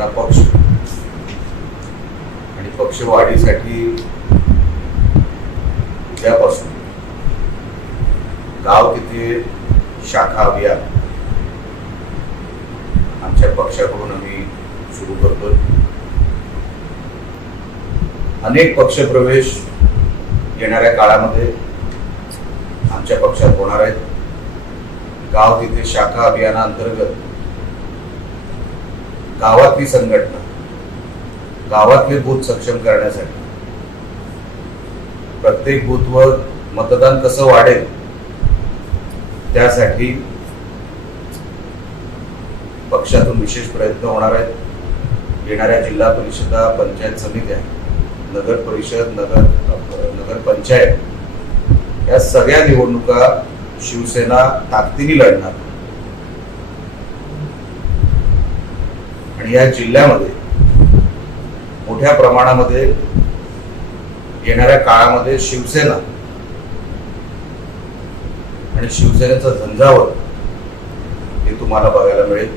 शिवसेना पक्ष आणि पक्षवाढीसाठी उद्यापासून गाव तिथे शाखा अभियान आमच्या पक्षाकडून आम्ही सुरू करतोय। अनेक पक्षप्रवेश येणाऱ्या काळामध्ये आमच्या पक्षात होणार आहेत। गाव तिथे शाखा अभियानाअंतर्गत गावातली संघटना, गावातले बूथ सक्षम करण्यासाठी प्रत्येक बूथवर मतदान कसं वाढेल त्यासाठी पक्षातून विशेष प्रयत्न होणार आहेत। येणाऱ्या जिल्हा परिषदा, पंचायत समित्या, नगर परिषद, नगर पंचायत या सगळ्या निवडणुका शिवसेना ताकदीने लढणार आणि या जिल्ह्यामध्ये मोठ्या प्रमाणामध्ये येणाऱ्या काळामध्ये शिवसेना आणि शिवसेनेचा झंझावात हे तुम्हाला बघायला मिळेल।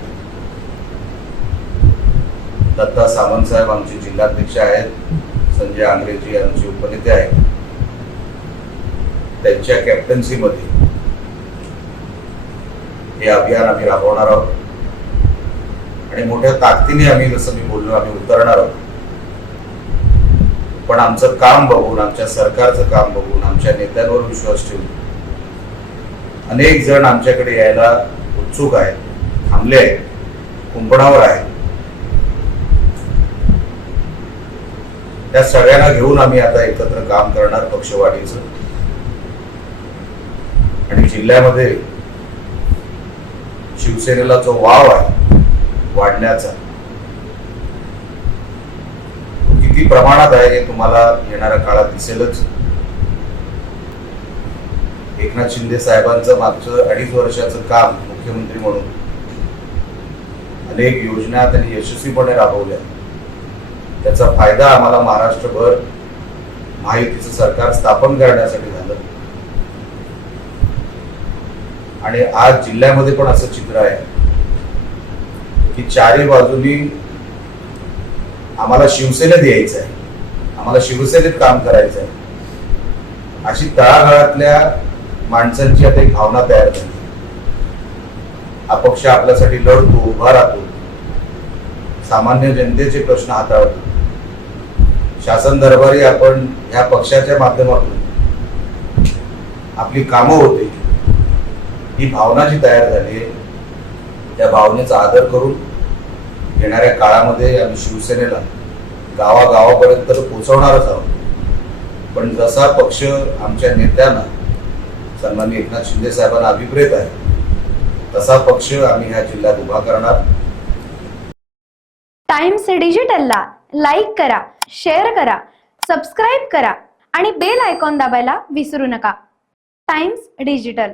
दत्ता सामंत साहेब आमचे जिल्हाध्यक्ष आहेत, संजय आंग्रेजी आमचे उपनेते आहेत, त्यांच्या कॅप्टन्सीमध्ये हे अभियान आम्ही राबवणार आहोत आणि मोठ्या ताकदीने आम्ही, जसं मी बोललो, आम्ही उतरणार आहोत। पण आमचं काम बघून, आमच्या सरकारचं काम बघून, आमच्या नेत्यांवर विश्वास ठेवून अनेक जण आमच्याकडे यायला उत्सुक आहेत, थांबले आहेत, कुंपणावर आहेत। त्या सगळ्यांना घेऊन आम्ही आता एकत्र काम करणार पक्षवाढीचं आणि जिल्ह्यामध्ये शिवसेनेला जो वाव आहे वाढण्याचा, तो किती प्रमाणात आहे हे तुम्हाला येणाऱ्या काळात दिसेलच। एकनाथ शिंदे साहेबांचं मागचं 2.5 वर्षाचं काम मुख्यमंत्री म्हणून अनेक योजना त्यांनी यशस्वीपणे राबवल्या, त्याचा फायदा आम्हाला महाराष्ट्रभर महायुतीचं सरकार स्थापन करण्यासाठी झालं आणि आज जिल्ह्यामध्ये पण असं चित्र आहे की चारही बाजूनी आम्हाला शिवसेनेत यायचं आहे, आम्हाला शिवसेनेत काम करायचं आहे, अशी तळागाळातल्या माणसांची आता एक भावना तयार झाली। हा पक्ष आपल्यासाठी लढतो, उभा राहतो, सामान्य जनतेचे प्रश्न हाताळतो, शासन दरबारी आपण ह्या पक्षाच्या माध्यमातून आपली कामं होते, ही भावना जी तयार झाली आहे त्या भावनेचा आदर करून येणाऱ्या काळामध्ये आम्ही शिवसेनेला गावागावापर्यंत पोहोचवणारच आहोत। पण जसा पक्ष आमच्या नेत्यांना, सन्माननीय एकनाथ शिंदे साहेबांना अभिप्रेत आहे, तसा पक्ष आम्ही ह्या जिल्ह्यात उभा करणार। टाइम्स डिजिटलला लाईक करा, शेअर करा, सबस्क्राईब करा आणि बेल आयकॉन दाबायला विसरू नका। Times digital.